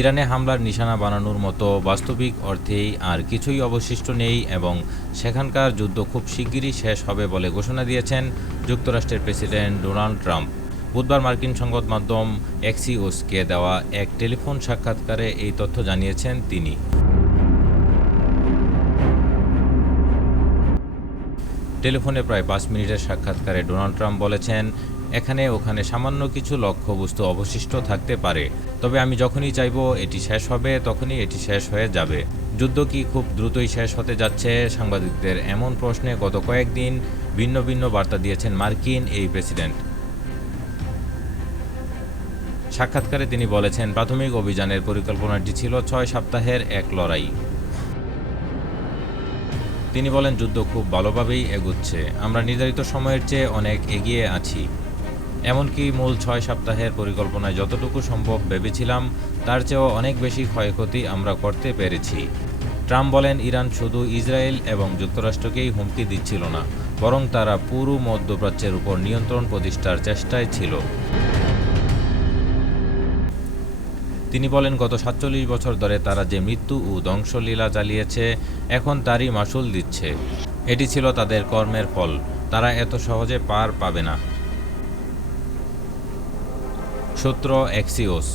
ইরানে হামলার নিশানা বানানোর মতো বাস্তবিক অর্থেই আর কিছুই অবশিষ্ট নেই এবং সেখানকার যুদ্ধ খুব শিগগিরই শেষ হবে বলে ঘোষণা দিয়েছেন যুক্তরাষ্ট্রের প্রেসিডেন্ট ডোনাল্ড ট্রাম্প। বুধবার মার্কিন সংবাদ মাধ্যম এক্সিওসকে দেওয়া এক টেলিফোন সাক্ষাৎকারে এই তথ্য জানিয়েছেন তিনি। টেলিফোনে প্রায় 5 মিনিটের সাক্ষাৎকারে ডোনাল্ড ট্রাম্প বলেছেন, এখানে ওখানে সামান্য কিছু লক্ষ্যবস্তু অবশিষ্ট থাকতে পারে, তবে আমি যখনই চাইব এটি শেষ হবে তখনই এটি শেষ হয়ে যাবে। যুদ্ধ কি খুব দ্রুতই শেষ হতে যাচ্ছে? সাংবাদিকদের এমন প্রশ্নে গত কয়েকদিন ভিন্ন ভিন্ন বার্তা দিয়েছেন মার্কিন এই প্রেসিডেন্ট। সাক্ষাৎকারে তিনি বলেছেন, প্রাথমিক অভিযানের পরিকল্পনাটি ছিল 6 সপ্তাহের এক লড়াই। তিনি বলেন, যুদ্ধ খুব ভালোভাবেই এগুচ্ছে, আমরা নির্ধারিত সময়ের চেয়ে অনেক এগিয়ে আছি। এমনকি মূল 6 সপ্তাহের পরিকল্পনায় যতটুকু সম্ভব ভেবেছিলাম তার চেয়েও অনেক বেশি ক্ষয়ক্ষতি আমরা করতে পেরেছি। ট্রাম্প বলেন, ইরান শুধু ইসরায়েল এবং যুক্তরাষ্ট্রকেই হুমকি দিচ্ছিল না, বরং তারা পুরো মধ্যপ্রাচ্যের উপর নিয়ন্ত্রণ প্রতিষ্ঠার চেষ্টায় ছিল। তিনি বলেন, গত 47 বছর ধরে তারা যে মৃত্যু ও ধ্বংসলীলা চালিয়েছে এখন তারই মাসুল দিচ্ছে। এটি ছিল তাদের কর্মের ফল, তারা এত সহজে পার পাবে না। সূত্র এক্সিওস।